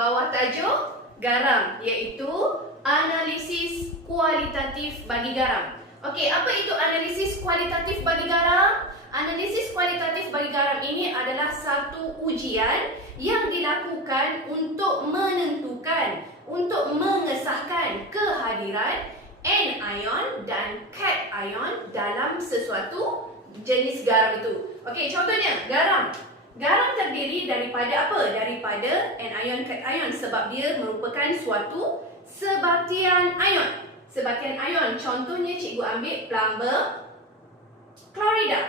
bawah tajuk garam, iaitu analisis kualitatif bagi garam. Okey, apa itu analisis kualitatif bagi garam? Analisis kualitatif bagi garam ini adalah satu ujian yang dilakukan untuk menentukan, untuk mengesahkan kehadiran anion dan cation dalam sesuatu jenis garam itu. Okey, contohnya garam. Garam terdiri daripada apa? Daripada anion, cation, sebab dia merupakan suatu sebatian ion. Sebatian ion, contohnya cikgu ambil plumber, klorida.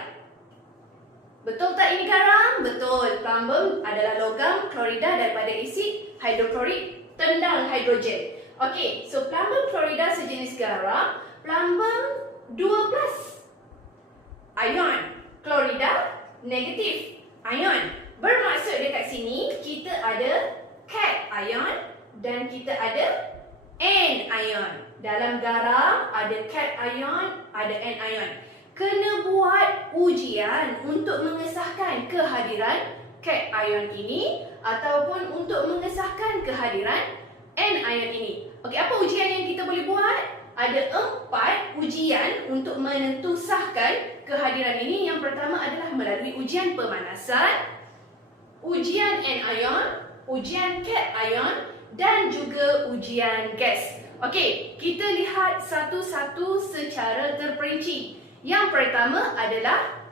Betul tak ini garam? Betul. Plumber adalah logam, klorida daripada asid hidroklorik tendang hidrogen. Okey, so plumber klorida sejenis garam, plumber 2+ ion, klorida negatif ion. Bermaksud dekat sini kita ada cation dan kita ada anion. Dalam garam ada cation, ada anion. Kena buat ujian untuk mengesahkan kehadiran cation ini ataupun untuk mengesahkan kehadiran anion ini. Okey, apa ujian yang kita boleh buat? Ada 4 ujian untuk menentusahkan kehadiran ini. Yang pertama adalah melalui ujian pemanasan, ujian anion, ujian cation dan juga ujian gas. Okey, kita lihat satu-satu secara terperinci. Yang pertama adalah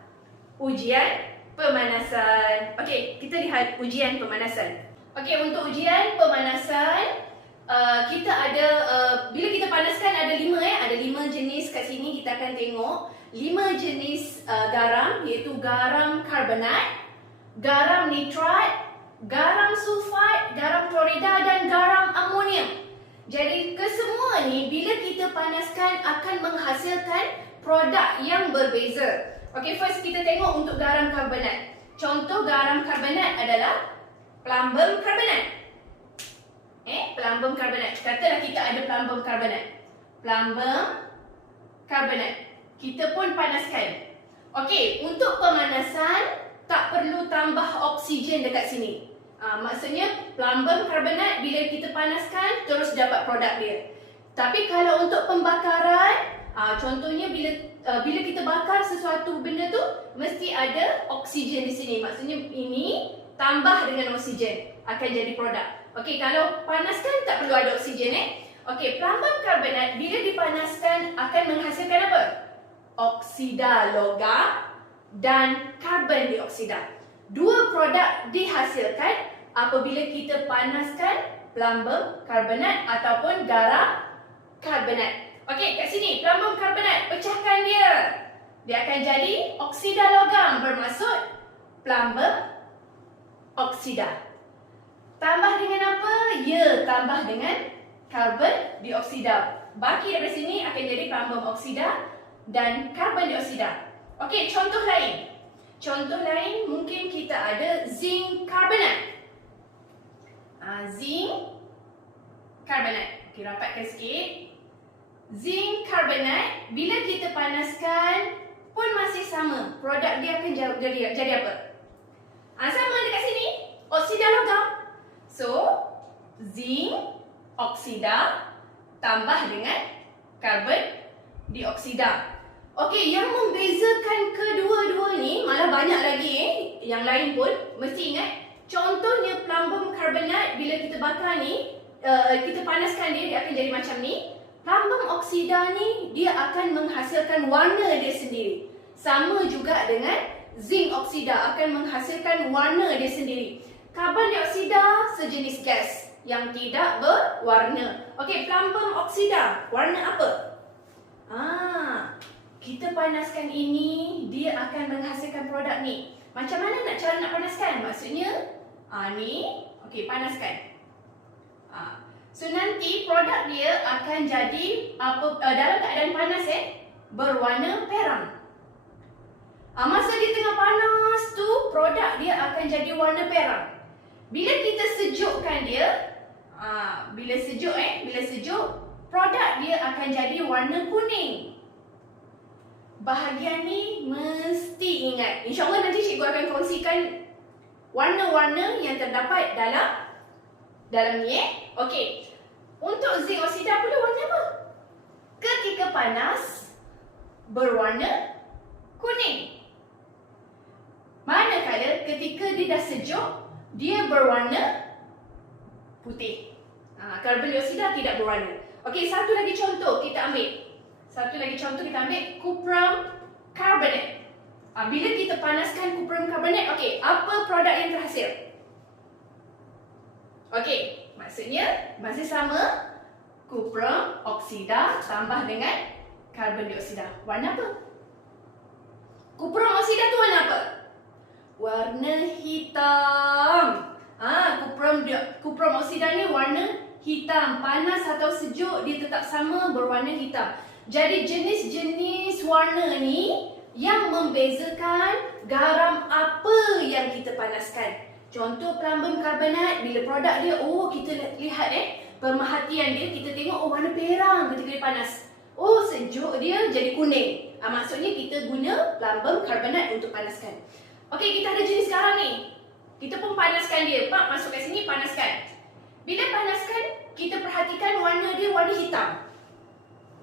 ujian pemanasan. Okey, kita lihat ujian pemanasan. Okey, untuk ujian pemanasan, kita ada, bila kita panaskan ada 5 ada 5 jenis kat sini. Kita akan tengok 5 jenis garam, iaitu garam karbonat, garam nitrat, garam sulfat, garam klorida dan garam amonium. Jadi kesemua ni bila kita panaskan akan menghasilkan produk yang berbeza. Okey, first kita tengok untuk garam karbonat. Contoh garam karbonat adalah plumbum karbonat. Plumbum karbonat. Katalah kita ada plumbum karbonat. Plumbum karbonat. Kita pun panaskan. Okey, untuk pemanasan tak perlu tambah oksigen dekat sini. Maksudnya plumbum karbonat bila kita panaskan terus dapat produk dia. Tapi kalau untuk pembakaran, contohnya bila kita bakar sesuatu benda tu mesti ada oksigen di sini. Maksudnya ini tambah dengan oksigen akan jadi produk. Okey, kalau panaskan tak perlu ada oksigen Okey, plumbum karbonat bila dipanaskan akan menghasilkan apa? Oksida logam dan karbon dioksida. Dua produk dihasilkan apabila kita panaskan plumbum karbonat ataupun garam karbonat. Okey, kat sini plumbum karbonat, pecahkan dia. Dia akan jadi oksida logam, bermaksud plumbum oksida. Tambah dengan apa? Ya, tambah dengan karbon dioksida. Baki daripada sini akan jadi plumbum oksida dan karbon dioksida. Okey, contoh lain. Contoh lain mungkin kita ada zinc karbonat. Zinc karbonat. Okey, rapatkan sikit. Zinc karbonat bila kita panaskan pun masih sama. Produk dia akan jadi apa? Sama dekat sini, oksida logam. So, zinc oksida tambah dengan karbon dioksida. Okey, yang membezakan kedua-dua ni malah banyak lagi yang lain pun. Mesti ingat, contohnya plumbum karbonat bila kita bakar ni, kita panaskan dia akan jadi macam ni. Plumbum oksida ni dia akan menghasilkan warna dia sendiri. Sama juga dengan zinc oksida akan menghasilkan warna dia sendiri. Karbon dioksida sejenis gas yang tidak berwarna. Okey, plumbum oksida warna apa? Kita panaskan ini, dia akan menghasilkan produk ni. Macam mana cara nak panaskan? Maksudnya, ni, okey, panaskan. So nanti produk dia akan jadi dalam keadaan panas berwarna perang. Masa dia tengah panas tu, produk dia akan jadi warna perang. Bila kita sejukkan dia, bila sejuk, produk dia akan jadi warna kuning. Bahagian ni mesti ingat. InsyaAllah nanti cikgu akan kongsikan warna-warna yang terdapat dalam dalam ni Okey. Untuk zinc oksida pula warna apa? Ketika panas berwarna kuning. Manakala ketika dia dah sejuk dia berwarna putih. Karbon dioksida tidak berwarna. Okey, satu lagi contoh kita ambil. Cuprum carbonate. Bila kita panaskan cuprum carbonate, okey, apa produk yang terhasil? Okey, maksudnya masih sama cuprum oksida tambah dengan karbon dioksida. Warna apa? Cuprum oksida tu warna apa? Warna hitam. Cuprum oksida ni warna hitam. Panas atau sejuk dia tetap sama berwarna hitam. Jadi jenis-jenis warna ni yang membezakan garam apa yang kita panaskan. Contoh plumbum carbonate, bila produk dia, kita lihat pemerhatian dia, kita tengok warna perang ketika dia panas. Sejuk dia jadi kuning. Maksudnya kita guna plumbum carbonate untuk panaskan. Okey, kita ada jenis garam ni. Kita pun panaskan dia. Pak, masuk kat sini, panaskan. Bila panaskan, kita perhatikan warna dia warna hitam.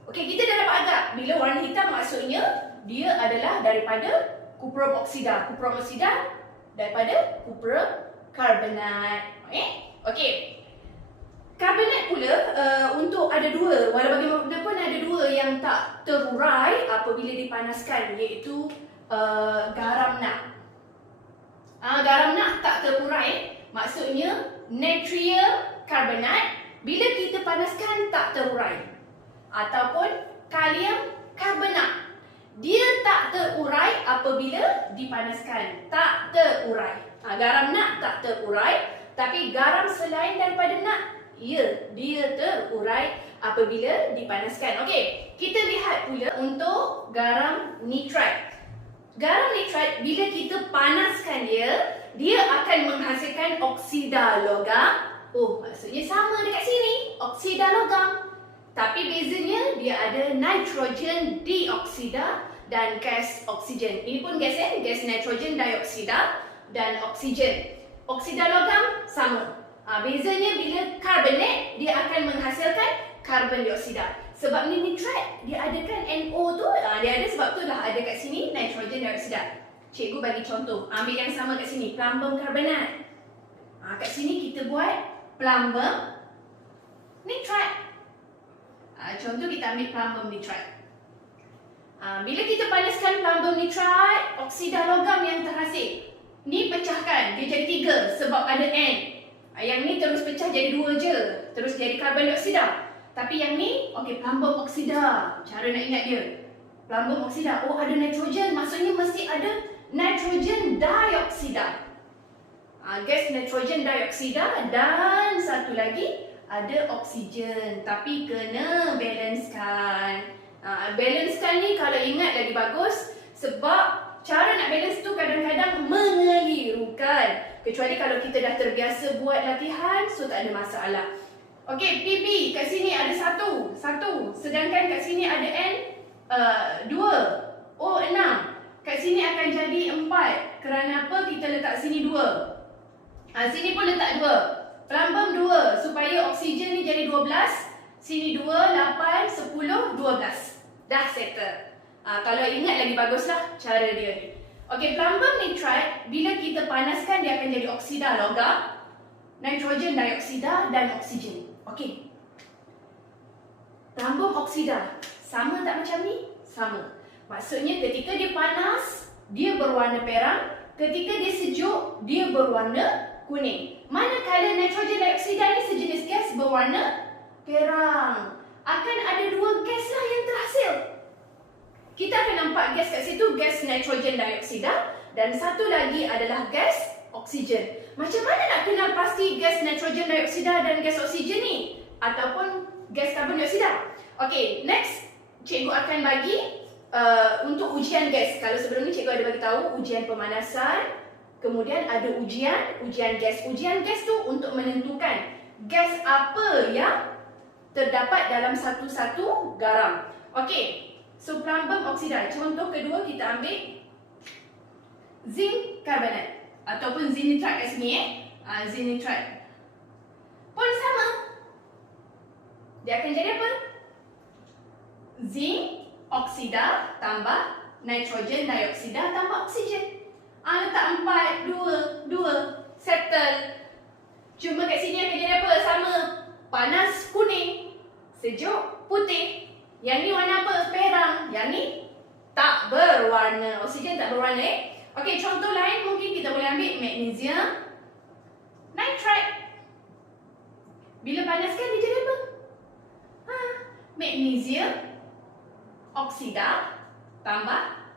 Okey, kita dah dapat agak. Bila warna hitam maksudnya dia adalah daripada cuprum oksida. Cuprum oksida daripada cuprum carbonate. Okey. Karbonat pula untuk ada dua, walau bagaimanapun ada dua yang tak terurai apabila dipanaskan, iaitu garam nak. Garam nak tak terurai, maksudnya natrium carbonate bila kita panaskan tak terurai. Ataupun kalium carbonate, dia tak terurai apabila dipanaskan, tak terurai. Garam nak tak terurai, tapi garam selain daripada nak, ya, dia terurai apabila dipanaskan. Okey, kita lihat pula untuk garam nitrate. Garam nitrate bila kita panaskan dia akan menghasilkan oksida logam. Maksudnya sama dekat sini, oksida logam. Tapi bezanya dia ada nitrogen dioksida dan gas oksigen. Ini pun gas gas nitrogen dioksida dan oksigen. Oksida logam sama. Bezanya bila karbonat dia akan menghasilkan karbon dioksida. Sebab ni nitrate dia adakan NO tu, dia ada sebab tu lah ada kat sini nitrogen dioksida. Cikgu bagi contoh. Ambil yang sama kat sini, plumbum carbonate. Kat sini kita buat plumbum nitrate. Contoh kita ambil plumbum nitrate. Bila kita panaskan plumbum nitrate, oksida logam yang terhasil ni pecahkan, dia jadi 3 sebab ada N. Yang ni terus pecah jadi 2 je, terus jadi karbon dioksida. Tapi yang ni, okey, plumbum oksida. Cara nak ingat dia, plumbum oksida, ada nitrogen, maksudnya mesti ada nitrogen dioksida. Gas nitrogen dioksida dan satu lagi ada oksigen, tapi kena balancekan. Balancekan ni kalau ingat lagi bagus, sebab cara nak balance tu kadang-kadang mengelirukan. Kecuali kalau kita dah terbiasa buat latihan, so tak ada masalah. Okey, PB kat sini ada 1, sedangkan kat sini ada N 2, O 6. Kat sini akan jadi 4. Kerana apa? Kita letak sini 2. Sini pun letak 2. Plumbum 2 supaya oksigen ni jadi 12. Sini 2, 8, 10, 12. Dah settle. Kalau ingat lagi baguslah cara dia ni. Okey, plumbum nitrate bila kita panaskan dia akan jadi oksida logam, nitrogen dioksida dan oksigen. Okey. Plumbum oksida sama tak macam ni? Sama. Maksudnya ketika dia panas dia berwarna perang, ketika dia sejuk dia berwarna kuning. Manakala nitrogen dioksida ni sejenis gas berwarna perang. Akan ada 2 gas lah yang terhasil. Kita akan nampak gas kat situ, gas nitrogen dioksida, dan satu lagi adalah gas oksigen. Macam mana nak kenal pasti gas nitrogen dioksida dan gas oksigen ni? Ataupun gas karbon dioksida? Okey, next cikgu akan bagi untuk ujian gas. Kalau sebelum ni cikgu ada bagi tahu ujian pemanasan, kemudian ada ujian gas. Ujian gas tu untuk menentukan gas apa yang terdapat dalam satu-satu garam. Okey. So, plumbum oksida. Contoh kedua kita ambil zinc carbonate ataupun zinc nitrate kat sini. Zinc nitrate. pun sama. Dia akan jadi apa? Zinc oksida tambah nitrogen dioksida tambah oksigen. Letak 4, 2, 2, settle. Cuma kat sini akan jadi apa? Sama. Panas kuning, sejuk putih. Yang ni warna apa? Perang. Yang ni tak berwarna. Oksigen tak berwarna Okey, contoh lain mungkin kita boleh ambil magnesium nitrate. Bila panaskan dia jadi apa? Magnesium oksida tambah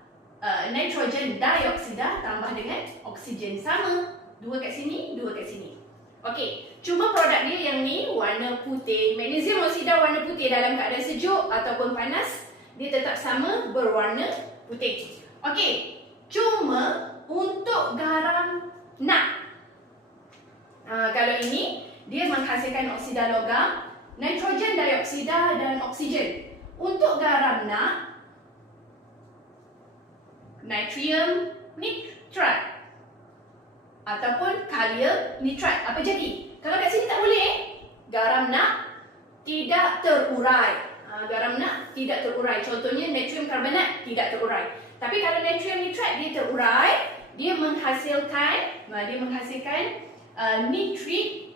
nitrogen dioksida tambah dengan oksigen. Sama. 2 kat sini, 2 kat sini. Okey, cuma produk dia yang ni warna putih. Magnesium oksida warna putih dalam keadaan sejuk ataupun panas, dia tetap sama berwarna putih. Okey, cuma untuk garam NaC. Kalau ini dia menghasilkan oksida logam, nitrogen dioksida dan oksigen. Untuk garam NaC, natrium nitrate ataupun kalium nitrate. Apa jadi? Kalau kat sini tak boleh garam NaC tidak terurai. Garam NaC tidak terurai. Contohnya natrium karbonat tidak terurai. Tapi kalau natrium nitrate dia terurai, dia menghasilkan nitrit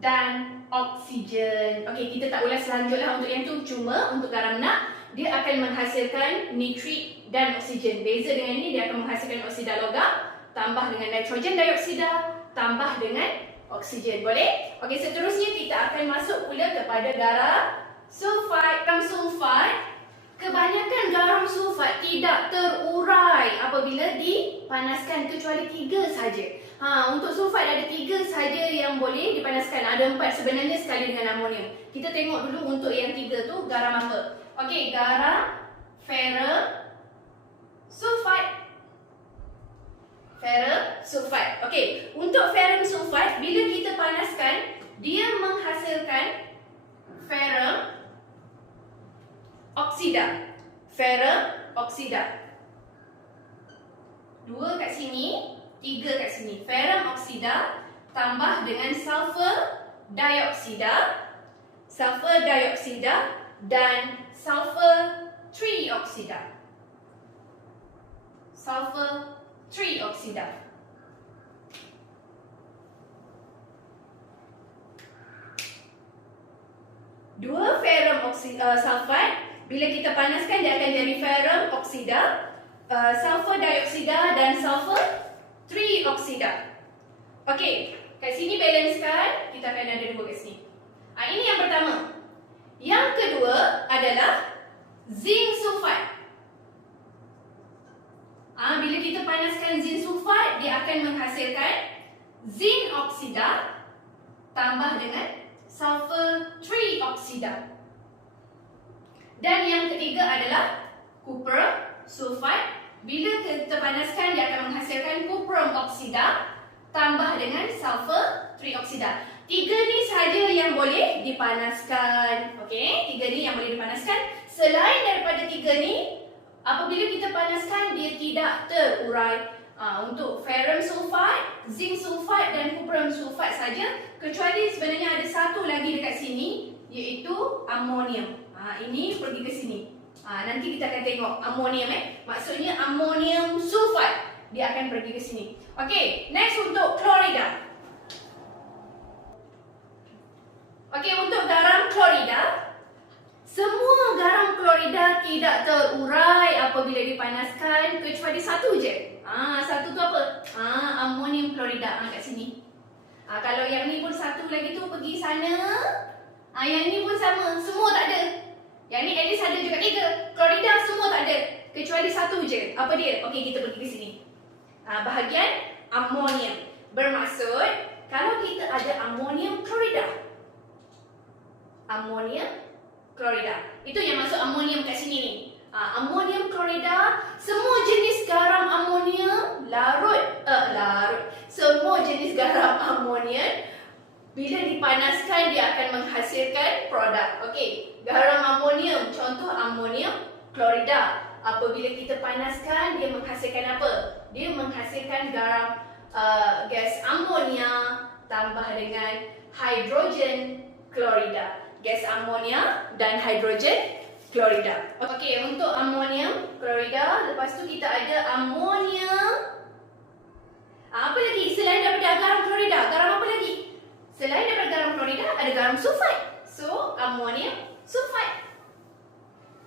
dan oksigen. Okey, kita tak ulas selanjutlah untuk yang tu. Cuma untuk garam NaC dia akan menghasilkan nitrit dan oksigen. Beza dengan ni, dia akan menghasilkan oksida logam tambah dengan nitrogen dioksida tambah dengan oksigen. Boleh? Okey, seterusnya kita akan masuk pula kepada garam sulfat. Garam sulfat, kebanyakan garam sulfat tidak terurai apabila dipanaskan, kecuali 3 saja. Untuk sulfat ada 3 saja yang boleh dipanaskan. Ada 4 sebenarnya sekali dengan amonium. Kita tengok dulu untuk yang 3 tu garam apa. Okey, garam ferrum sulfat. Ferrum sulfat. Okey, untuk ferrum sulfat bila kita panaskan, dia menghasilkan ferrum oksida. Ferrum oksida. 2 kat sini, 3 kat sini. Ferrum oksida tambah dengan sulfur dioksida, dan sulfur trioksida. Sulfur trioksida. Dua ferrum sulfat, bila kita panaskan dia akan jadi ferrum oksida, sulfur dioksida dan sulfur trioksida. Okey, kat sini balancekan, kita akan ada 2 kat sini. Ini yang pertama. Yang kedua adalah zinc sulfat. Bila kita panaskan zinc sulfat, dia akan menghasilkan zinc oksida tambah dengan sulfur trioksida. Dan yang ketiga adalah cuprum sulfat. Bila kita panaskan, dia akan menghasilkan cuprum oksida tambah dengan sulfur trioksida. 3 ni saja yang boleh dipanaskan. Okey, 3 ni yang boleh dipanaskan. Selain daripada 3 ni, apabila kita panaskan, dia tidak terurai. Untuk ferrum sulfat, zinc sulfat dan cuprum sulfat saja, kecuali sebenarnya ada satu lagi dekat sini, iaitu amonium. Ini pergi ke sini. Nanti kita akan tengok amonium maksudnya amonium sulfat, dia akan pergi ke sini. Okey, next untuk klorida. Okey, untuk garam klorida, semua garam klorida tidak terurai apabila dipanaskan, kecuali satu je. Satu tu apa? Amonium klorida kat sini. Kalau yang ni pun satu lagi tu pergi sana. Yang ni pun sama, semua tak ada. Yang ni at least ada juga 3. Klorida semua tak ada, kecuali satu je. Apa dia? Okey, kita pergi ke sini. Bahagian amonium. Bermaksud kalau kita ada amonium klorida. Amonium klorida. Itu yang maksud amonium kat sini ni. Amonium klorida, semua jenis garam amonium semua jenis garam amonium bila dipanaskan dia akan menghasilkan produk. Okey, garam amonium, contoh amonium klorida. Apabila kita panaskan, dia menghasilkan apa? Dia menghasilkan garam gas amonia tambah dengan hidrogen klorida. Gas amonia dan hidrogen klorida. Okey, untuk amonium klorida, lepas tu kita ada amonium. Apa lagi selain daripada garam klorida? Garam apa lagi? Selain daripada garam klorida, ada garam sulfat. So, amonium sulfat.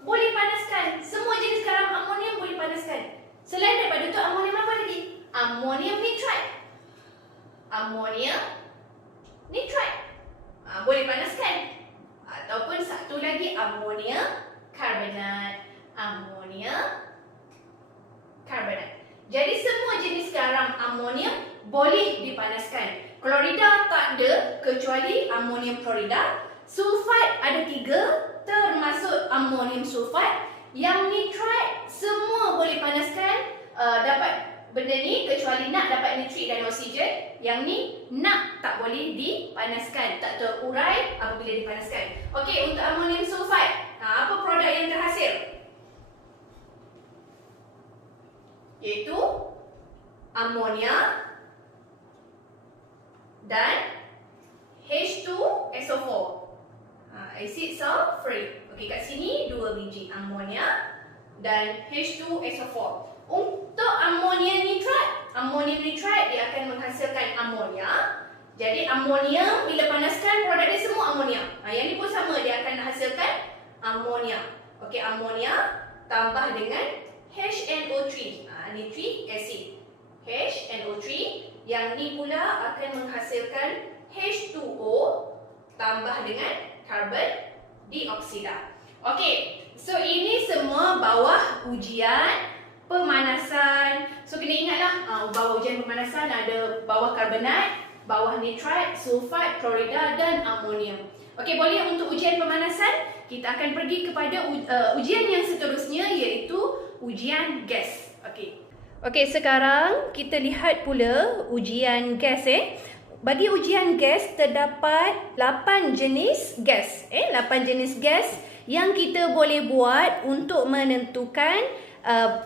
Boleh panaskan. Semua jenis garam amonium boleh panaskan. Selain daripada itu, amonium apa lagi? Amonium nitrate. Amonium nitrate. Boleh panaskan. Ataupun satu lagi, amonium karbonat. Amonium karbonat. Jadi semua jenis garam amonium boleh dipanaskan. Klorida tak ada kecuali amonium klorida. Sulfat ada 3 termasuk amonium sulfat. Yang nitrate semua boleh panaskan. Dapat benda ni kecuali NAK dapat nitrit dan oksigen. Yang ni NAK tak boleh dipanaskan, tak terurai apabila dipanaskan. Okey, untuk amonium sulfat, apa produk yang terhasil? Iaitu amonia dan H2SO4. Acid sulfuric. Okey, kat sini 2 biji amonia dan H2SO4. Untuk amonium nitrate dia akan menghasilkan amonia. Jadi amonium bila panaskan produk dia semua amonia. Yang ni pun sama, dia akan menghasilkan amonia. Okey, amonia tambah dengan HNO3, nitric acid. HNO3 yang ni pula akan menghasilkan H2O tambah dengan karbon dioksida. Okey, so ini semua bawah ujian pemanasan. So kena ingatlah, bawah ujian pemanasan ada bawah karbonat, bawah nitrat, sulfat, klorida dan amonium. Okey, boleh untuk ujian pemanasan kita akan pergi kepada ujian yang seterusnya, iaitu ujian gas. Okey, sekarang kita lihat pula ujian gas. Bagi ujian gas terdapat 8 jenis gas. 8 jenis gas yang kita boleh buat untuk menentukan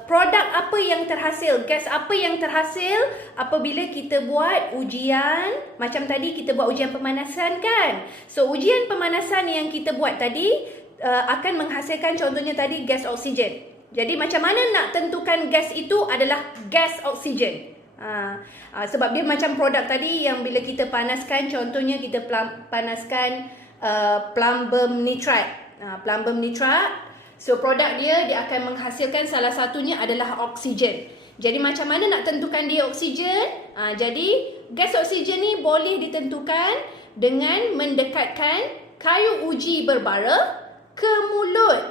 produk apa yang terhasil, gas apa yang terhasil apabila kita buat ujian. Macam tadi kita buat ujian pemanasan kan. So ujian pemanasan yang kita buat tadi akan menghasilkan contohnya tadi gas oksigen. Jadi macam mana nak tentukan gas itu adalah gas oksigen. Sebab dia macam produk tadi yang bila kita panaskan, contohnya kita panaskan plumbum nitrate. Plumbum nitrate, so produk dia akan menghasilkan salah satunya adalah oksigen. Jadi macam mana nak tentukan dia oksigen? Jadi gas oksigen ni boleh ditentukan dengan mendekatkan kayu uji berbara ke mulut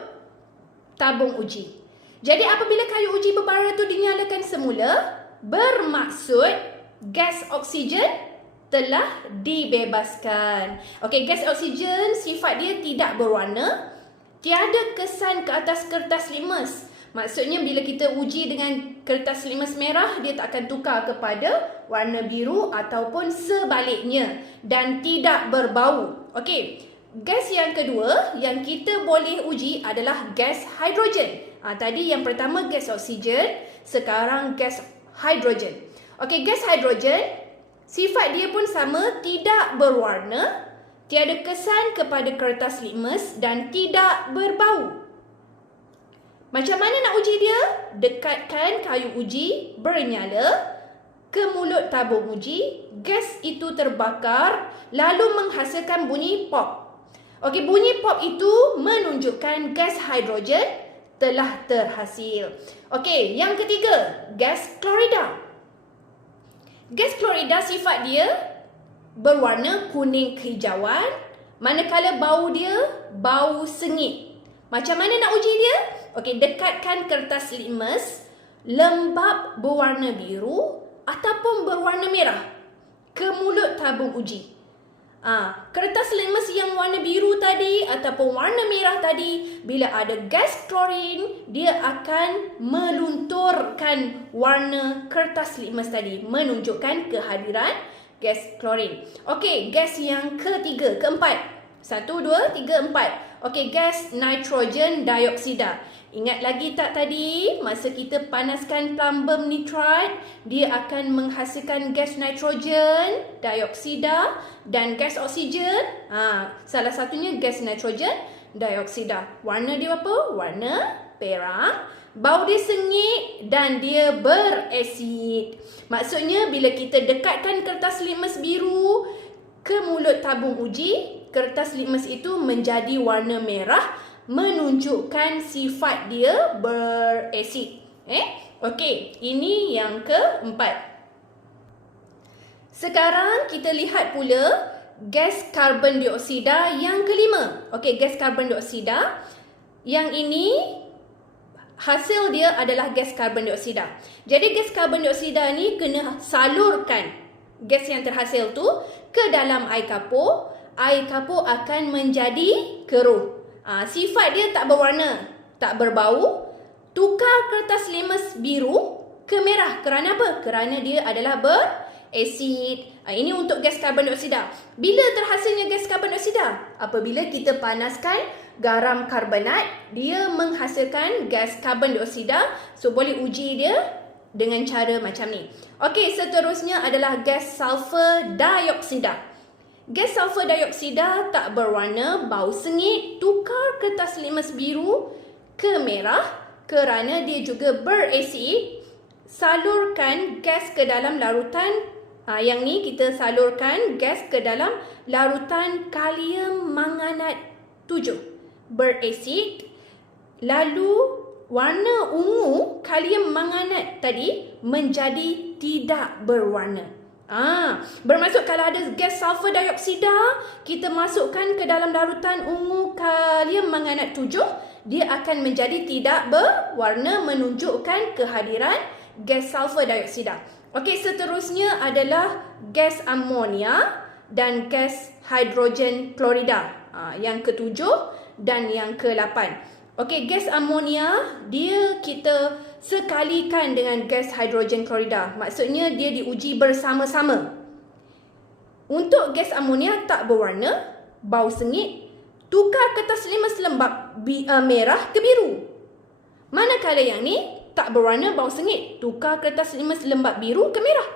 tabung uji. Jadi apabila kayu uji berbara itu dinyalakan semula, bermaksud gas oksigen telah dibebaskan. Okey, gas oksigen sifat dia tidak berwarna, tiada kesan ke atas kertas litmus. Maksudnya bila kita uji dengan kertas litmus merah, dia tak akan tukar kepada warna biru ataupun sebaliknya, dan tidak berbau. Okey, gas yang kedua yang kita boleh uji adalah gas hidrogen. Tadi yang pertama gas oksigen, sekarang gas hidrogen. Okey, gas hidrogen sifat dia pun sama, tidak berwarna, tiada kesan kepada kertas litmus dan tidak berbau. Macam mana nak uji dia? Dekatkan kayu uji bernyala ke mulut tabung uji, gas itu terbakar lalu menghasilkan bunyi pop. Okey, bunyi pop itu menunjukkan gas hidrogen telah terhasil. Okey, yang ketiga, gas klorida. Gas klorida sifat dia berwarna kuning kehijauan, manakala bau dia bau sengit. Macam mana nak uji dia? Okey, dekatkan kertas litmus lembap berwarna biru ataupun berwarna merah ke mulut tabung uji. Kertas litmus yang warna biru tadi ataupun warna merah tadi, bila ada gas klorin, dia akan melunturkan warna kertas litmus tadi, menunjukkan kehadiran gas klorin. Okey, gas yang keempat. 1, 2, 3, 4. Okey, gas nitrogen dioksida. Ingat lagi tak tadi, masa kita panaskan plumbum nitride, dia akan menghasilkan gas nitrogen dioksida dan gas oksigen. Salah satunya gas nitrogen dioksida. Warna dia apa? Warna perak. Bau dia sengit dan dia berasid. Maksudnya bila kita dekatkan kertas litmus biru ke mulut tabung uji, kertas litmus itu menjadi warna merah, menunjukkan sifat dia berasid. Okey, ini yang keempat. Sekarang kita lihat pula gas karbon dioksida yang kelima. Okey, gas karbon dioksida. Yang ini hasil dia adalah gas karbon dioksida. Jadi gas karbon dioksida ni kena salurkan gas yang terhasil tu ke dalam air kapur. Air kapur akan menjadi keruh. Sifat dia tak berwarna, tak berbau. Tukar kertas litmus biru ke merah. Kerana apa? Kerana dia adalah berasid. Ini untuk gas karbon dioksida. Bila terhasilnya gas karbon dioksida? Apabila kita panaskan garam karbonat, dia menghasilkan gas karbon dioksida. So boleh uji dia dengan cara macam ni. Okey, seterusnya adalah gas sulfur dioksida. Gas sulfur dioksida tak berwarna, bau sengit. Tukar kertas litmus biru ke merah kerana dia juga berasid. Salurkan gas ke dalam larutan. Yang ni kita salurkan gas ke dalam larutan kalium manganat 7. Berasid. Lalu warna ungu kalium manganat tadi menjadi tidak berwarna. Bermaksud kalau ada gas sulfur dioksida, kita masukkan ke dalam larutan ungu kalium manganat 7, dia akan menjadi tidak berwarna, menunjukkan kehadiran gas sulfur dioksida. Okey, seterusnya adalah gas amonia dan gas hidrogen klorida. Yang ke-7 dan yang ke-8. Okey, gas amonia dia kita sekalikan dengan gas hidrogen klorida. Maksudnya dia diuji bersama-sama. Untuk gas amonia tak berwarna, bau sengit, tukar kertas litmus lembap merah ke biru. Manakala yang ni tak berwarna, bau sengit, tukar kertas litmus lembap biru ke merah.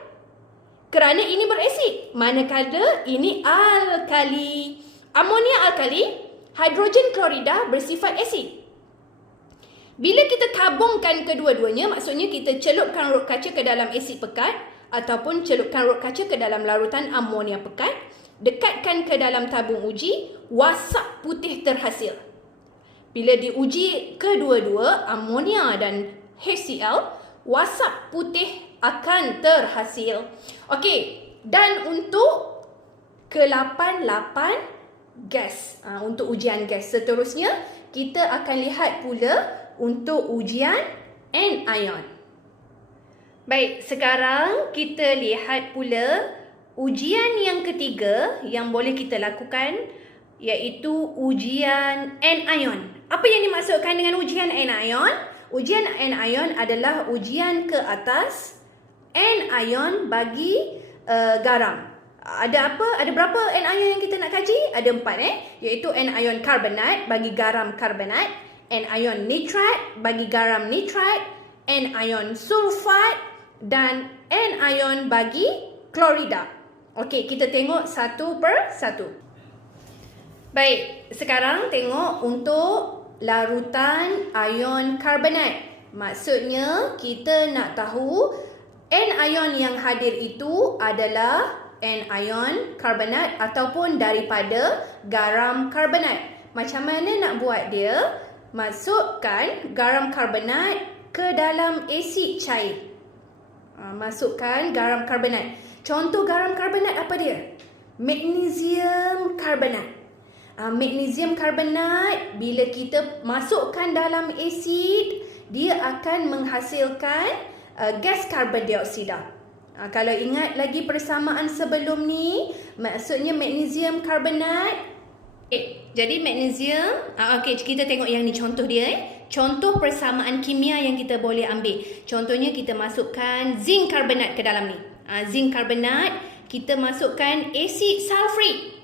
Kerana ini berasid. Manakala ini alkali. Amonia alkali, hidrogen klorida bersifat asid. Bila kita tabungkan kedua-duanya, maksudnya kita celupkan rot kaca ke dalam asid pekat ataupun celupkan rot kaca ke dalam larutan amonia pekat, dekatkan ke dalam tabung uji, wasap putih terhasil. Bila diuji kedua-dua, amonia dan HCl, wasap putih akan terhasil. Okey, dan untuk ke-8 gas. Untuk ujian gas seterusnya, kita akan lihat pula untuk ujian anion. Baik, sekarang kita lihat pula ujian yang ketiga yang boleh kita lakukan, iaitu ujian anion. Apa yang dimaksudkan dengan ujian anion? Ujian anion adalah ujian ke atas anion bagi garam. Ada apa? Ada berapa anion yang kita nak kaji? Ada 4 iaitu anion karbonat bagi garam karbonat, anion nitrate bagi garam nitrate, anion sulfat dan anion bagi klorida. Okey, kita tengok satu per satu. Baik, sekarang tengok untuk larutan ion karbonat. Maksudnya kita nak tahu anion yang hadir itu adalah anion karbonat ataupun daripada garam karbonat. Macam mana nak buat dia? Masukkan garam karbonat ke dalam asid cair. Masukkan garam karbonat. Contoh garam karbonat apa dia? Magnesium karbonat. Magnesium karbonat bila kita masukkan dalam asid, dia akan menghasilkan gas karbon dioksida. Kalau ingat lagi persamaan sebelum ni, maksudnya magnesium karbonat. Jadi magnesium, kita tengok yang ni contoh dia. Contoh persamaan kimia yang kita boleh ambil. Contohnya kita masukkan zinc karbonat ke dalam ni. Zinc karbonat, kita masukkan asid sulfurik.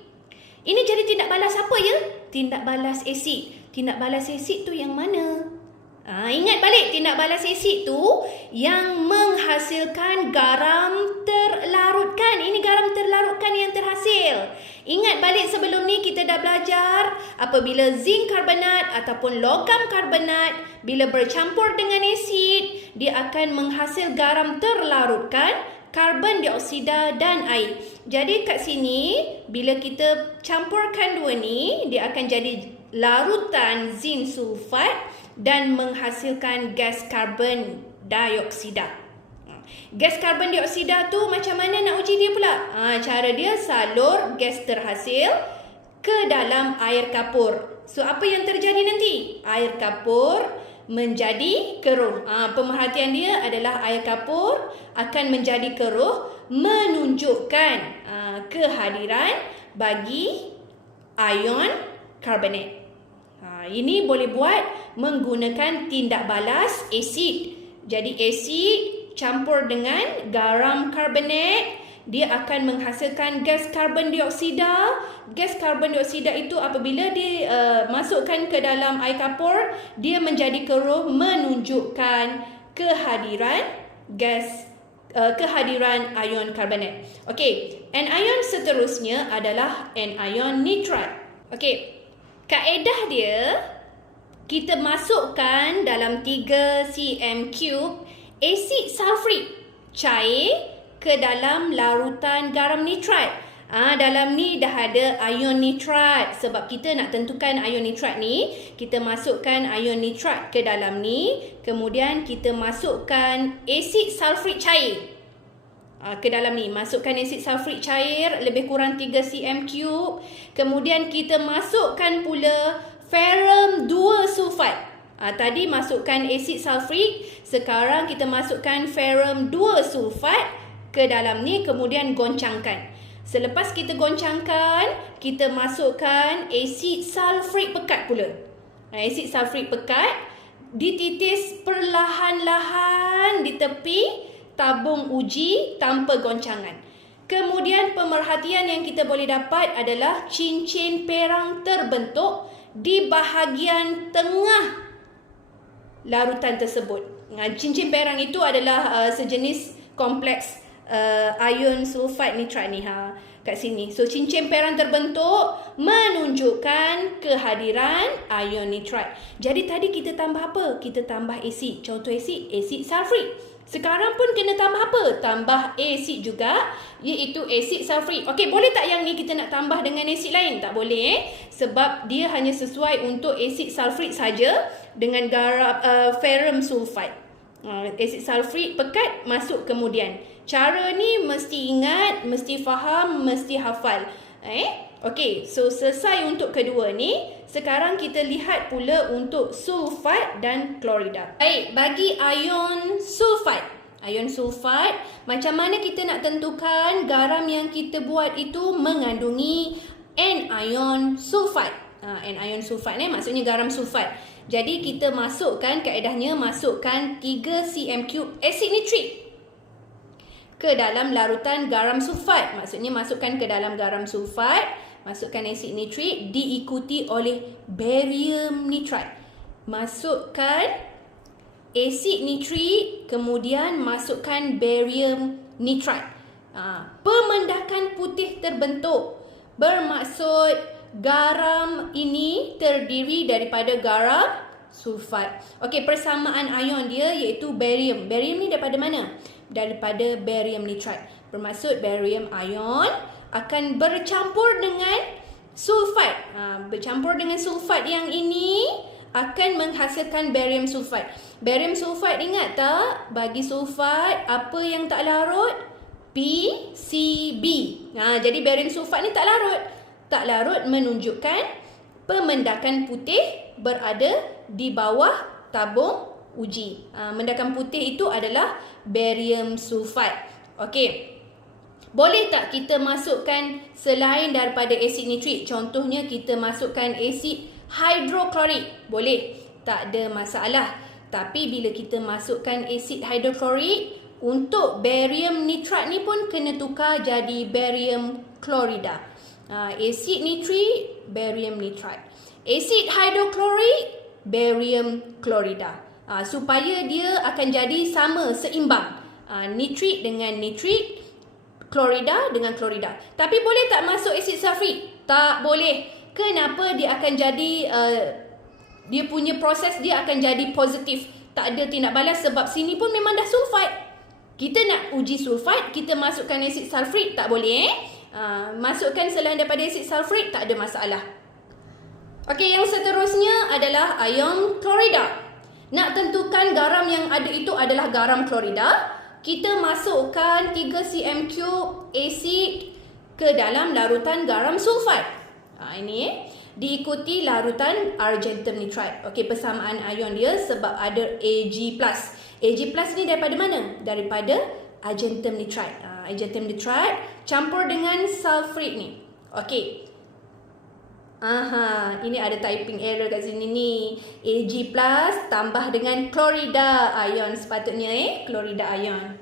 Ini jadi tindak balas apa ya? Tindak balas asid. Tindak balas asid tu yang mana? Ingat balik, tindak balas asid tu yang menghasilkan garam terlarutkan. Ini garam terlarutkan yang terhasil. Ingat balik sebelum ni kita dah belajar apabila zinc karbonat ataupun logam karbonat bila bercampur dengan asid, dia akan menghasil garam terlarutkan, karbon dioksida dan air. Jadi kat sini bila kita campurkan dua ni, dia akan jadi larutan zinc sulfat dan menghasilkan gas karbon dioksida. Gas karbon dioksida tu macam mana nak uji dia pula? Cara dia salur gas terhasil ke dalam air kapur. So apa yang terjadi nanti? Air kapur menjadi keruh. Pemerhatian dia adalah air kapur akan menjadi keruh menunjukkan kehadiran bagi ion karbonat. Ini boleh buat menggunakan tindak balas asid. Jadi asid campur dengan garam karbonat, dia akan menghasilkan gas karbon dioksida. Gas karbon dioksida itu apabila dimasukkan ke dalam air kapur, dia menjadi keruh menunjukkan kehadiran ion karbonat. Okey, anion seterusnya adalah anion nitrat. Okey, kaedah dia kita masukkan dalam 3 cm3 asid sulfurik cair ke dalam larutan garam nitrat. Dalam ni dah ada ion nitrat. Sebab kita nak tentukan ion nitrat ni, kita masukkan ion nitrat ke dalam ni, kemudian kita masukkan asid sulfurik cair ke dalam ni. Masukkan asid sulfurik cair lebih kurang 3 cm3. Kemudian kita masukkan pula ferrum 2 sulfat. Tadi masukkan asid sulfurik, sekarang kita masukkan ferrum 2 sulfat ke dalam ni, kemudian goncangkan. Selepas kita goncangkan, kita masukkan asid sulfurik pekat pula. Asid sulfurik pekat dititis perlahan-lahan di tepi tabung uji tanpa goncangan. Kemudian pemerhatian yang kita boleh dapat adalah cincin perang terbentuk di bahagian tengah larutan tersebut. Cincin perang itu adalah sejenis kompleks ion sulfat nitrat ni kat sini. So cincin perang terbentuk menunjukkan kehadiran ion nitrat. Jadi tadi kita tambah apa? Kita tambah asid. Contoh asid sulfurik. Sekarang pun kena tambah apa? Tambah asid juga, iaitu asid sulfurik. Okey, boleh tak yang ni kita nak tambah dengan asid lain? Tak boleh, sebab dia hanya sesuai untuk asid sulfurik saja dengan garam ferrum sulfat. Asid sulfurik pekat masuk kemudian. Cara ni mesti ingat, mesti faham, mesti hafal. Okey, so selesai untuk kedua ni. Sekarang kita lihat pula untuk sulfat dan klorida. Baik, bagi ion sulfat. Ion sulfat, macam mana kita nak tentukan garam yang kita buat itu mengandungi anion sulfat. Anion sulfat ni maksudnya garam sulfat. Jadi kita masukkan, kaedahnya masukkan 3 cm3 asid nitrik ke dalam larutan garam sulfat. Maksudnya masukkan ke dalam garam sulfat, masukkan asid nitrik diikuti oleh barium nitrat. Masukkan asid nitrik, kemudian masukkan barium nitrat. Pemendakan putih terbentuk. Bermaksud garam ini terdiri daripada garam sulfat. Okey, persamaan ion dia iaitu barium. Barium ni daripada mana? Daripada barium nitrat. Bermaksud barium ion akan bercampur dengan sulfat. Bercampur dengan sulfat yang ini akan menghasilkan barium sulfat. Barium sulfat, ingat tak? Bagi sulfat, apa yang tak larut? PCB. Jadi barium sulfat ni tak larut. Tak larut menunjukkan pemendakan putih berada di bawah tabung uji. Mendakan putih itu adalah barium sulfat. Okey. Boleh tak kita masukkan selain daripada asid nitrik? Contohnya kita masukkan asid hidroklorik. Boleh, tak ada masalah. Tapi bila kita masukkan asid hidroklorik, untuk barium nitrat ni pun kena tukar jadi barium klorida. Asid nitrit, barium nitrite. Asid hidroklorik, barium klorida. Supaya dia akan jadi sama, seimbang. Nitrit dengan nitrit, klorida dengan klorida. Tapi boleh tak masuk asid sulfrik? Tak boleh. Kenapa? Dia akan jadi dia punya proses dia akan jadi positif. Tak ada tindak balas sebab sini pun memang dah sulfide. Kita nak uji sulfide, kita masukkan asid sulfrik, tak boleh. Masukkan selain daripada asid sulfrik, tak ada masalah. Okey, yang seterusnya adalah ion klorida. Nak tentukan garam yang ada itu adalah garam klorida, kita masukkan 3 cm3 asid ke dalam larutan garam sulfide. Ini diikuti larutan argentum nitrite. Okey, persamaan ion dia sebab ada Ag+. Ag+ ni daripada mana? Daripada argentum nitrite. Argentum nitrite campur dengan sulfrik ni. Okey. Ini ada typing error kat sini ni. Ag+ tambah dengan klorida ion sepatutnya klorida ion.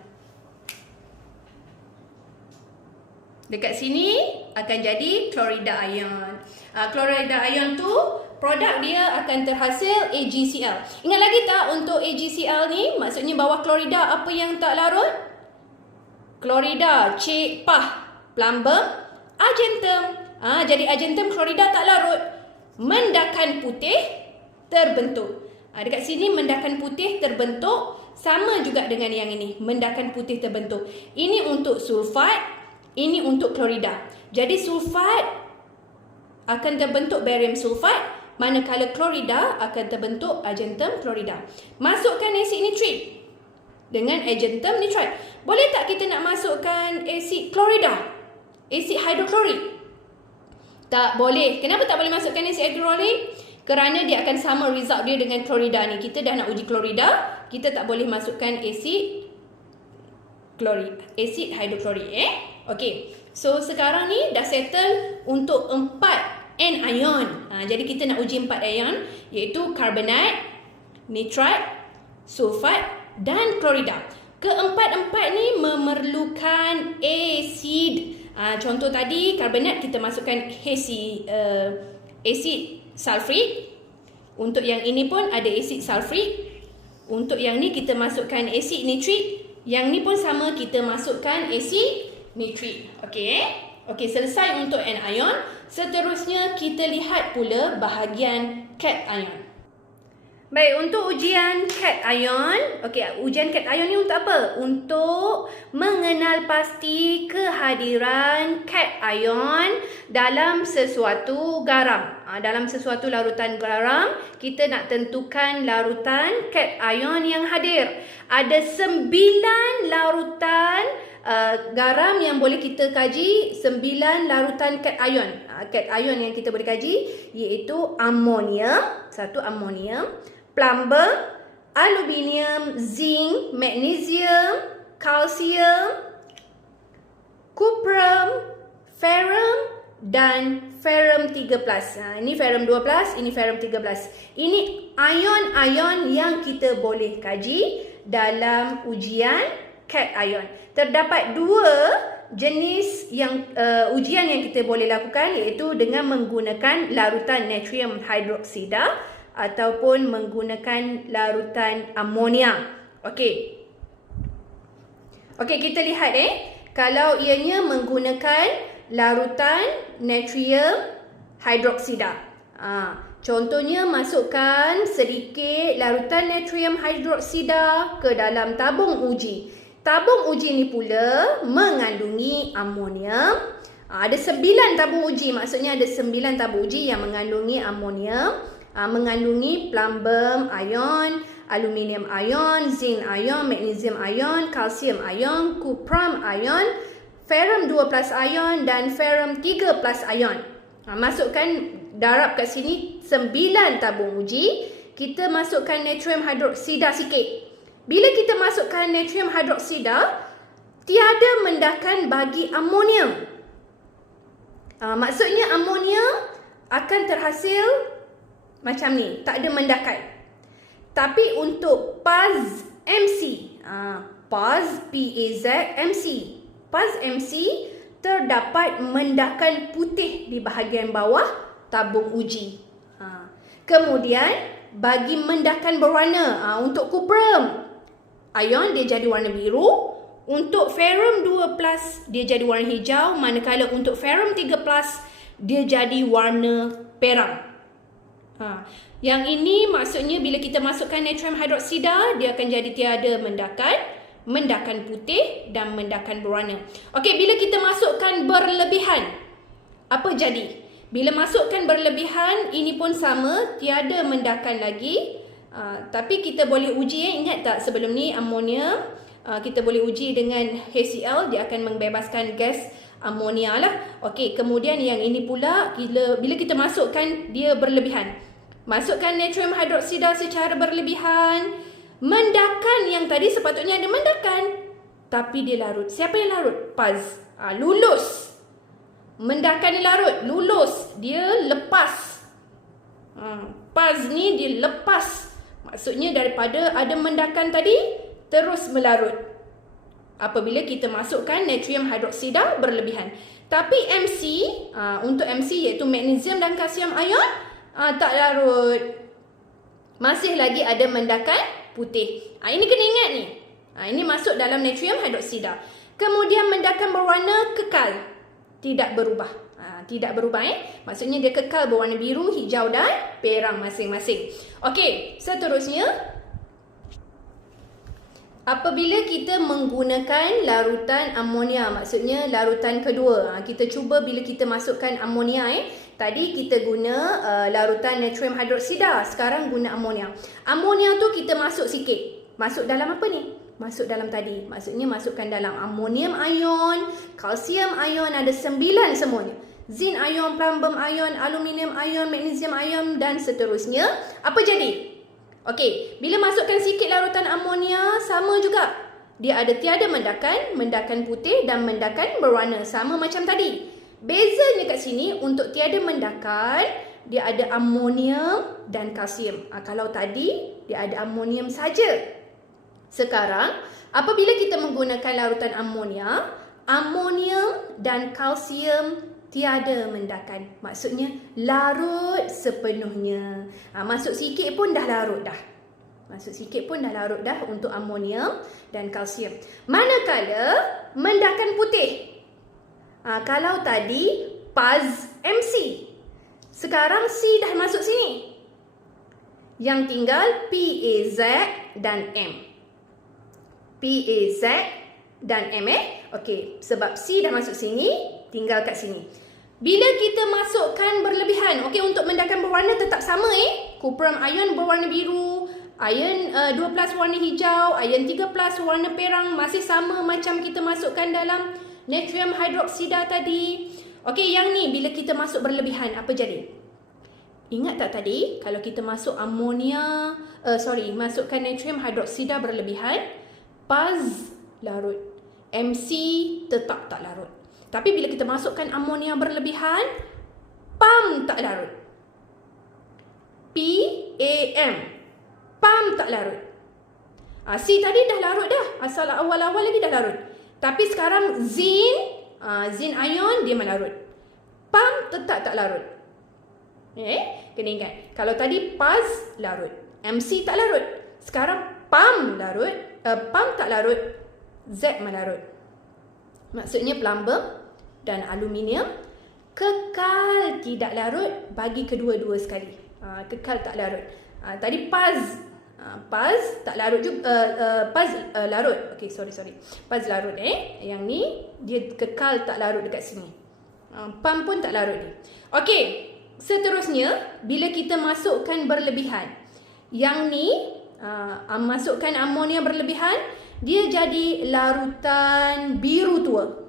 Dekat sini akan jadi klorida ion. Klorida ion tu produk dia akan terhasil AgCl. Ingat lagi tak untuk AgCl ni? Maksudnya bawah klorida apa yang tak larut? Klorida, pah, plumbum, argentum. Jadi argentum klorida tak larut. Mendakan putih terbentuk. Dekat sini mendakan putih terbentuk sama juga dengan yang ini. Mendakan putih terbentuk. Ini untuk sulfat, ini untuk klorida. Jadi sulfat akan terbentuk barium sulfat, manakala klorida akan terbentuk argentum klorida. Masukkan asid nitrit dengan argentum nitrite. Boleh tak kita nak masukkan asid klorida? Asid hidroklorik? Tak boleh. Kenapa tak boleh masukkan asid hidroklorik? Kerana dia akan sama result dia dengan klorida ni. Kita dah nak uji klorida, kita tak boleh masukkan asid hidroklorik. Okey. So sekarang ni dah settle untuk 4 anion. Jadi kita nak uji 4 ion, iaitu karbonat, nitrite, sulfat dan klorida. Keempat-empat ni memerlukan asid. Contoh tadi karbonat kita masukkan asid sulfrik. Untuk yang ini pun ada asid sulfrik. Untuk yang ni kita masukkan asid nitrit. Yang ni pun sama, kita masukkan asid nitrit. Okey, selesai untuk anion. Seterusnya kita lihat pula bahagian cation. Baik, untuk ujian cation. Okey, ujian cation ni untuk apa? Untuk mengenal pasti kehadiran cation dalam sesuatu garam. Dalam sesuatu larutan garam, kita nak tentukan larutan cation yang hadir. Ada 9 larutan garam yang boleh kita kaji, 9 larutan cation. Cation yang kita boleh kaji iaitu amonium, satu amonium, plumbum, aluminium, zinc, magnesium, kalsium, cuprum, ferrum dan ferrum 3+. Ini ferrum 12, ini ferrum 13. Ini ion-ion yang kita boleh kaji dalam ujian cation. Terdapat 2 jenis yang ujian yang kita boleh lakukan, iaitu dengan menggunakan larutan natrium hidroksida ataupun menggunakan larutan amonia. Okey, kita lihat kalau ianya menggunakan larutan natrium hidroksida. Contohnya masukkan sedikit larutan natrium hidroksida ke dalam tabung uji. Tabung uji ni pula mengandungi amonium. Ada 9 tabung uji, maksudnya ada 9 tabung uji yang mengandungi amonium, mengandungi plumbum ion, aluminium ion, zinc ion, magnesium ion, kalsium ion, cuprum ion, ferrum 2+ ion dan ferrum 3+ ion. Masukkan darab kat sini 9 tabung uji. Kita masukkan natrium hidroksida sikit. Bila kita masukkan natrium hidroksida, tiada mendakan bagi amonium. Maksudnya amonium akan terhasil macam ni, tak ada mendakan. Tapi untuk PAZ MC, PAZ MC, PAZ MC terdapat mendakan putih di bahagian bawah tabung uji. Kemudian bagi mendakan berwarna, untuk cuprum ion dia jadi warna biru, untuk ferrum 2+ dia jadi warna hijau, manakala untuk ferrum 3+ dia jadi warna perang. Yang ini maksudnya bila kita masukkan natrium hidroksida, dia akan jadi tiada mendakan putih dan mendakan berwarna. Okey, bila kita masukkan berlebihan, apa jadi? Bila masukkan berlebihan, ini pun sama, tiada mendakan lagi. Tapi kita boleh uji, ingat tak sebelum ni amonia, kita boleh uji dengan HCl, dia akan membebaskan gas amonia lah. Okey, kemudian yang ini pula, bila kita masukkan dia berlebihan, masukkan natrium hidroksida secara berlebihan, mendakan yang tadi sepatutnya ada mendakan, tapi dia larut. Siapa yang larut? Paz. Lulus. Mendakan dia larut, lulus, dia lepas. Paz ni dia lepas. Maksudnya daripada ada mendakan tadi, terus melarut apabila kita masukkan natrium hidroksida berlebihan. Tapi MC, untuk MC iaitu magnesium dan kalsium ion, tak larut. Masih lagi ada mendakan putih. Ini kena ingat ni. Ini masuk dalam natrium hidroksida. Kemudian mendakan berwarna kekal, tidak berubah. Tidak berubah maksudnya dia kekal berwarna biru, hijau dan perang masing-masing. Okey, seterusnya apabila kita menggunakan larutan amonia, maksudnya larutan kedua. Kita cuba bila kita masukkan amonia tadi kita guna larutan natrium hidroksida, sekarang guna amonia. Amonia tu kita masuk sikit. Masuk dalam apa ni? Masuk dalam tadi. Maksudnya masukkan dalam amonium ion, kalsium ion, ada 9 semuanya. Zinc ion, plumbum ion, aluminium ion, magnesium ion dan seterusnya. Apa jadi? Okey, bila masukkan sikit larutan amonia, sama juga. Dia ada tiada mendakan putih dan mendakan berwarna, sama macam tadi. Bezanya kat sini, untuk tiada mendakan, dia ada amonium dan kalsium. Kalau tadi, dia ada amonium saja. Sekarang, apabila kita menggunakan larutan amonia, amonium dan kalsium tiada mendakan. Maksudnya larut sepenuhnya. Masuk sikit pun dah larut dah. Masuk sikit pun dah larut dah untuk amonium dan kalsium. Manakala mendakan putih. Kalau tadi Paz MC. Sekarang C dah masuk sini. Yang tinggal PAZ dan M. PAZ dan M Okey, sebab C dah masuk sini, tinggal kat sini. Bila kita masukkan berlebihan, okey, untuk mendakan berwarna tetap sama Cuprum ion berwarna biru, ion 2+ warna hijau, ion 3+ warna perang, masih sama macam kita masukkan dalam natrium hidroksida tadi. Okey, yang ni bila kita masuk berlebihan, apa jadi? Ingat tak tadi kalau kita masuk masukkan natrium hidroksida berlebihan, Paz larut, MC tetap tak larut. Tapi bila kita masukkan amonia berlebihan, PAM tak larut. PAM, PAM tak larut. C tadi dah larut dah, asal awal-awal lagi dah larut. Tapi sekarang zinc ion dia melarut. PAM tetap tak larut. Kena ingat. Kalau tadi Paz larut, MC tak larut. Sekarang PAM larut. PAM tak larut, Z melarut. Maksudnya plumbum dan aluminium kekal tidak larut bagi kedua-dua sekali. Kekal tak larut. Tadi Paz tak larut juga. Paz larut. Okey, sorry. Paz larut Yang ni dia kekal tak larut dekat sini. PAM pun tak larut ni. Okey, seterusnya bila kita masukkan berlebihan. Yang ni masukkan amonia berlebihan, dia jadi larutan biru tua.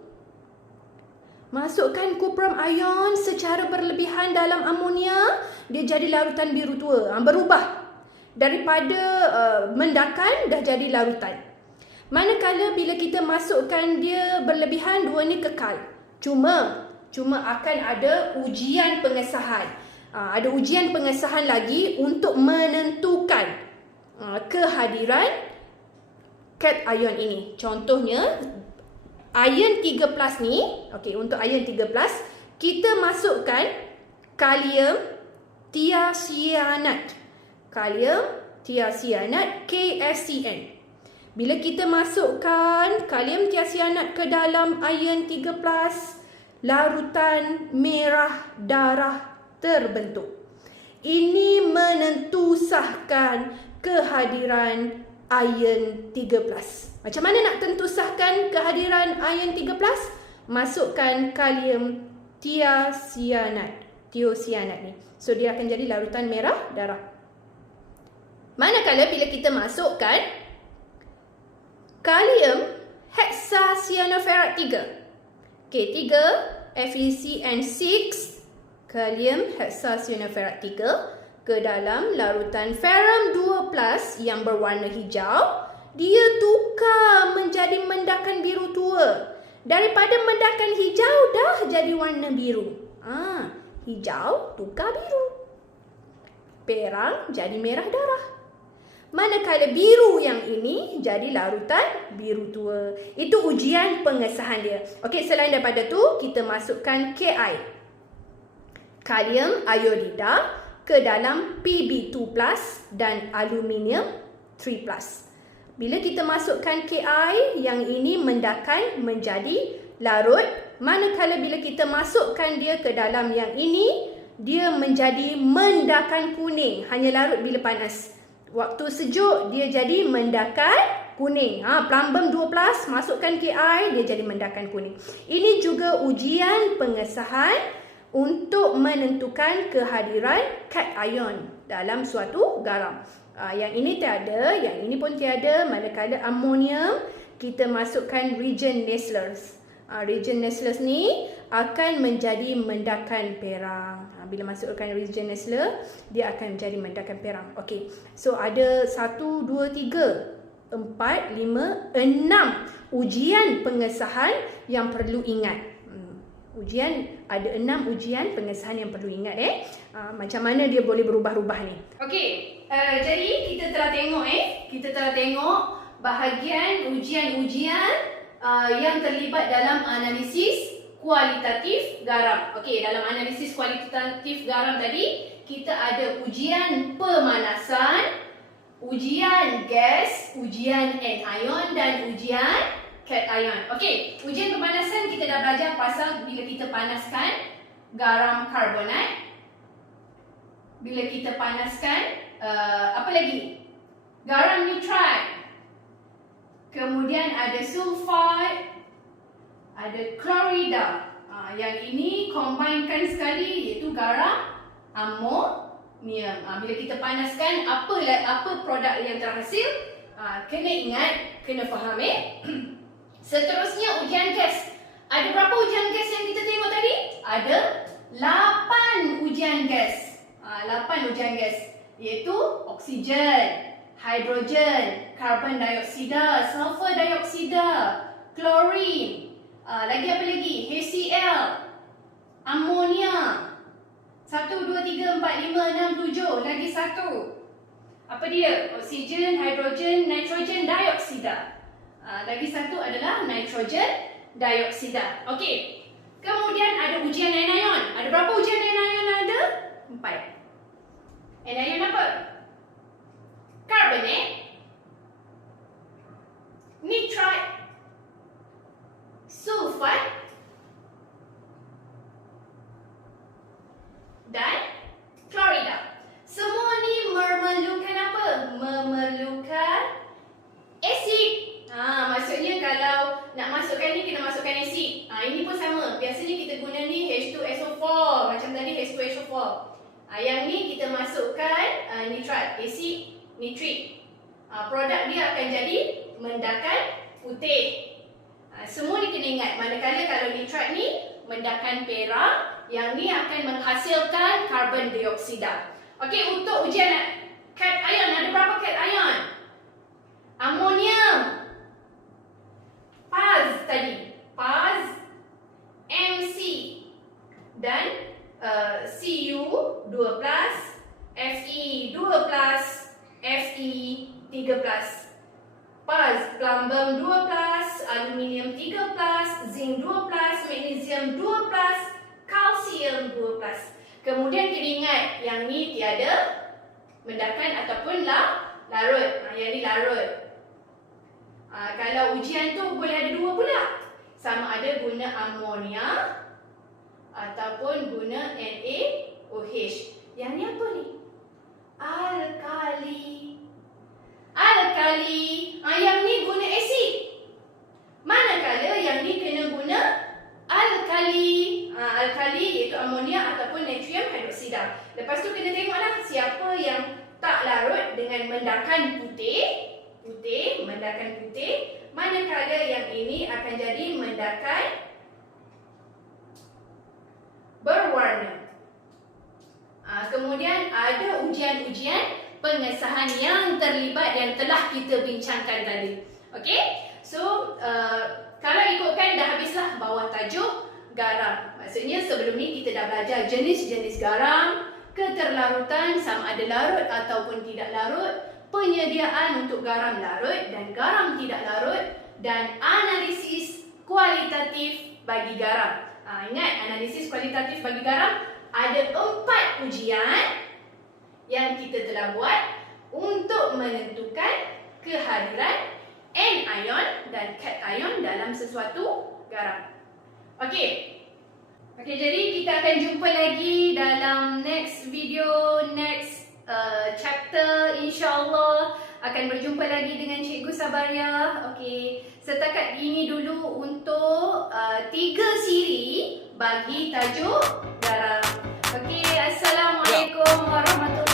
Masukkan cuprum ion secara berlebihan dalam amonia, dia jadi larutan biru tua. Berubah daripada mendakan dah jadi larutan. Manakala bila kita masukkan dia berlebihan, dua ni kekal. Cuma akan ada ujian pengesahan. Ada ujian pengesahan lagi untuk menentukan kehadiran cation ini. Contohnya iron 3+ ni, okey, untuk iron 3+, kita masukkan kalium thiacyanate. Kalium thiacyanate KSCN. Bila kita masukkan kalium thiacyanate ke dalam iron 3+, larutan merah darah terbentuk. Ini menentusahkan kehadiran iron 3+. Macam mana nak tentusahkan kehadiran iron 3+? Masukkan kalium thiocyanate ni. So dia akan jadi larutan merah darah. Manakala bila kita masukkan kalium hexacyanoferrate 3. Okey, 3 FeCN6 kalium hexacyanoferrate 3 ke dalam larutan ferrum 2+ yang berwarna hijau, dia tukar menjadi mendakan biru tua. Daripada mendakan hijau dah jadi warna biru. Hijau tukar biru. Perang jadi merah darah. Manakala biru yang ini jadi larutan biru tua. Itu ujian pengesahan dia. Okey, selain daripada tu, kita masukkan Ki. Kalium iodida ke dalam Pb2+ dan aluminium 3+. Bila kita masukkan Ki, yang ini mendakan menjadi larut. Manakala bila kita masukkan dia ke dalam yang ini, dia menjadi mendakan kuning. Hanya larut bila panas. Waktu sejuk, dia jadi mendakan kuning. Plumbum 2+, masukkan Ki, dia jadi mendakan kuning. Ini juga ujian pengesahan untuk menentukan kehadiran cation dalam suatu garam. Yang ini tiada, yang ini pun tiada. Manakala amonium, kita masukkan reagent Nestlers. Reagent Nestlers ni akan menjadi mendakan perang. Bila masukkan reagent Nestler, dia akan menjadi mendakan perang. Okey, so ada 1, 2, 3, 4, 5, 6 ujian pengesahan yang perlu ingat. Ada 6 ujian pengesahan yang perlu ingat. Macam mana dia boleh berubah-ubah ni. Okey, jadi kita telah tengok bahagian ujian-ujian yang terlibat dalam analisis kualitatif garam. Okey, dalam analisis kualitatif garam tadi, kita ada ujian pemanasan, ujian gas, ujian anion dan ujian cation. Okey, ujian pemanasan kita dah belajar pasal bila kita panaskan garam karbonat. Bila kita panaskan apa lagi? Garam nitrat. Kemudian ada sulfat, ada klorida. Yang ini combinekan sekali iaitu garam amonium. Bila kita panaskan, apa produk yang terhasil? Kena ingat, kena faham. Seterusnya ujian gas. Ada berapa ujian gas yang kita tengok tadi? Ada 8 ujian gas. 8 ujian gas iaitu oksigen, hidrogen, karbon dioksida, sulfur dioksida, klorin. Lagi apa lagi? HCl, amonia. 1, 2, 3, 4, 5, 6, 7. Lagi satu. Apa dia? Oksigen, hidrogen, nitrogen dioksida. Lagi satu adalah nitrogen dioksida. Okey. Kemudian ada ujian anion. Ada berapa ujian anion ada? 4. Anion apa? Karbonat, nitrat, sulfat, dan klorida. Semua ni memerlukan apa? Memerlukan asid. Maksudnya kalau nak masukkan ni, kena masukkan asid. Ini pun sama. Biasanya kita guna ni H2SO4. Macam tadi H2SO4. Yang ni kita masukkan nitrat, asid nitrik. Produk dia akan jadi mendakan putih. Semua ni kena ingat. Manakala kalau nitrat ni mendakan perang, yang ni akan menghasilkan karbon dioksida. Okey, untuk ujian cation, ada berapa cation? Amonium, Paz tadi, Paz, MC dan Cu2+, Fe2+, Fe3+. Paz, plumbum 2+, aluminium 3+, zinc 2+, magnesium 2+, kalsium 2+. Kemudian kita ingat yang ni tiada mendakan ataupun larut. Yang ni larut. Kalau ujian tu boleh ada dua pula. Sama ada guna amonia ataupun guna NaOH. Yang ni apa ni? Alkali. Yang ni guna asid. Manakala yang ni kena guna alkali. Alkali iaitu amonia ataupun natrium hidroksida. Lepas tu kena tengoklah siapa yang tak larut dengan mendakan putih. Mendakan putih. Manakala yang ini akan jadi mendakan berwarna. Kemudian ada ujian-ujian pengesahan yang terlibat yang telah kita bincangkan tadi. Okey? So, kalau ikutkan dah habislah bawah tajuk garam. Maksudnya sebelum ni kita dah belajar jenis-jenis garam, keterlarutan sama ada larut ataupun tidak larut, penyediaan untuk garam larut dan garam tidak larut, dan analisis kualitatif bagi garam. Ingat, analisis kualitatif bagi garam ada 4 ujian yang kita telah buat untuk menentukan kehadiran anion dan cation dalam sesuatu garam. Okey. Jadi kita akan jumpa lagi dalam next video, next chapter, insya-Allah akan berjumpa lagi dengan Cikgu Sabaria. Okey, setakat ini dulu untuk 3 siri bagi tajuk garam. Okey, assalamualaikum warahmatullahi